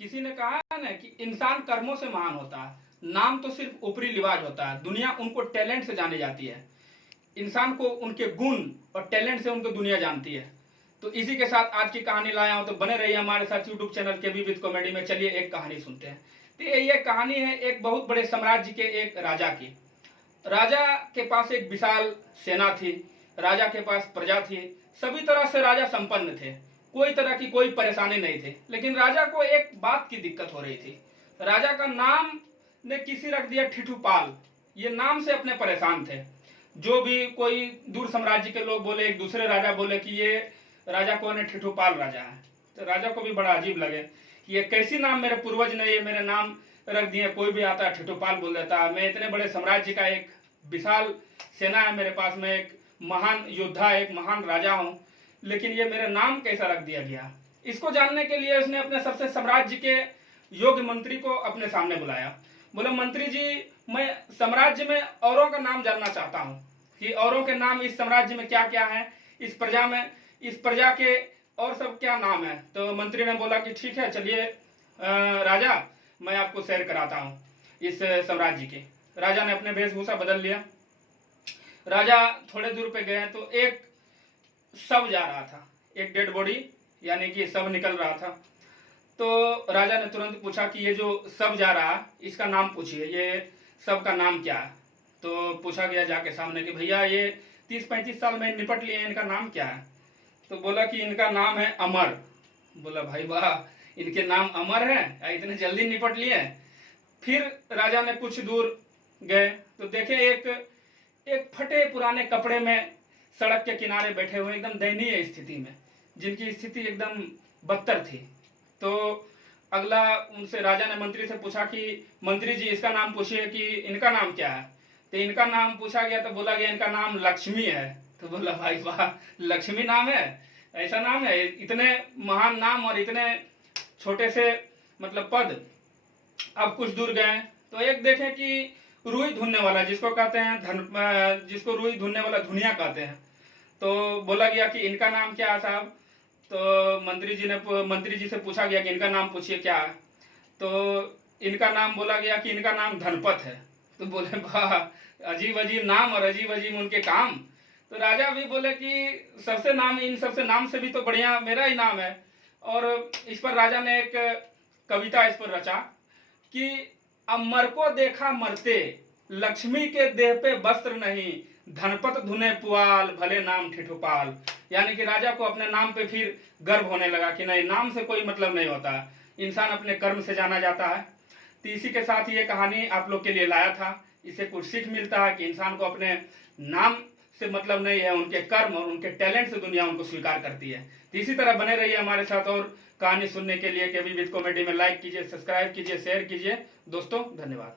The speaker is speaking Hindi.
किसी ने कहा है ना कि इंसान कर्मों से महान होता है, नाम तो सिर्फ ऊपरी लिबाज होता है। दुनिया उनको टैलेंट से जानी जाती है, इंसान को उनके गुण और टैलेंट से उनको दुनिया जानती है। तो इसी के साथ आज की कहानी लाया हूं, तो बने रहिए हमारे साथ यूट्यूब चैनल के बी विद कॉमेडी में। चलिए एक कहानी सुनते हैं। तो ये कहानी है एक बहुत बड़े साम्राज्य के एक राजा की। राजा के पास एक विशाल सेना थी, राजा के पास प्रजा थी, सभी तरह से राजा संपन्न थे, कोई तरह की कोई परेशानी नहीं थी। लेकिन राजा को एक बात की दिक्कत हो रही थी। राजा का नाम ने किसी रख दिया ठिठुपाल। ये नाम से अपने परेशान थे। जो भी कोई दूर साम्राज्य के लोग बोले, एक दूसरे राजा बोले कि ये राजा कौन है, ठिठुपाल राजा है। तो राजा को भी बड़ा अजीब लगे कि ये कैसी नाम मेरे पूर्वज ने ये मेरे नाम रख दिए। कोई भी आता है ठिठुपाल बोल देता है। मैं इतने बड़े साम्राज्य का एक विशाल सेना है मेरे पास, मैं एक महान योद्धा, एक महान राजा हूँ, लेकिन ये मेरा नाम कैसा रख दिया गया। इसको जानने के लिए उसने अपने सबसे साम्राज्य के योग्य मंत्री को अपने सामने बुलाया। बोले, मंत्री जी, मैं साम्राज्य में औरों का नाम जानना चाहता हूँ कि औरों के नाम इस साम्राज्य में क्या क्या है, इस प्रजा में, इस प्रजा के और सब क्या नाम है। तो मंत्री ने बोला कि ठीक है, चलिए राजा, मैं आपको सैर कराता हूँ इस साम्राज्य के। राजा ने अपने वेशभूषा बदल लिया। राजा थोड़े दूर पे गए तो एक शव जा रहा था, एक डेड बॉडी, यानी कि शव निकल रहा था। तो राजा ने तुरंत पूछा कि ये जो शव जा रहा है इसका नाम पूछिए, ये शव का नाम क्या है। तो पूछा गया जाके सामने कि भैया ये 30-35 साल में निपट लिए, इनका नाम क्या है। तो बोला कि इनका नाम है अमर। बोला, भाई वाह, इनके नाम अमर है, इतने जल्दी निपट लिए। फिर राजा ने कुछ दूर गए तो देखे एक फटे पुराने कपड़े में सड़क के किनारे बैठे हुए, एकदम दयनीय स्थिति में, जिनकी स्थिति एकदम बदतर थी। तो अगला उनसे राजा ने मंत्री से पूछा कि मंत्री जी, इसका नाम पूछिए कि इनका नाम क्या है। तो इनका नाम पूछा गया तो बोला गया इनका नाम लक्ष्मी है। तो बोला, भाई वाह, लक्ष्मी नाम है, ऐसा नाम है, इतने महान नाम और इतने छोटे से मतलब पद। अब कुछ दूर गए तो एक देखे कि रुई धुनने वाला, जिसको कहते हैं जिसको रुई धुनने वाला धुनिया कहते हैं। तो बोला गया कि इनका नाम क्या है साहब। तो मंत्री जी से पूछा गया कि इनका नाम पूछिए क्या है। तो इनका नाम बोला गया कि इनका नाम धनपत है। तो बोले, वाह, अजीब अजीब नाम और अजीब अजीब उनके काम। तो राजा भी बोले कि सबसे नाम, इन सबसे नाम से भी तो बढ़िया मेरा ही नाम है। और इस पर राजा ने एक कविता इस पर रचा कि अमर को देखा मरते, लक्ष्मी के देह पे वस्त्र नहीं, धनपत धुने पुआल, भले नाम ठिठुपाल। यानी कि राजा को अपने नाम पे फिर गर्व होने लगा कि नहीं, नाम से कोई मतलब नहीं होता, इंसान अपने कर्म से जाना जाता है। तो इसी के साथ ये कहानी आप लोग के लिए लाया था। इससे कुछ सीख मिलता है कि इंसान को अपने नाम से मतलब नहीं है, उनके कर्म और उनके टैलेंट से दुनिया उनको स्वीकार करती है। तो इसी तरह बने रहिए हमारे साथ और कहानी सुनने के लिए। केबी विद कॉमेडी में लाइक कीजिए, सब्सक्राइब कीजिए, शेयर कीजिए। दोस्तों, धन्यवाद।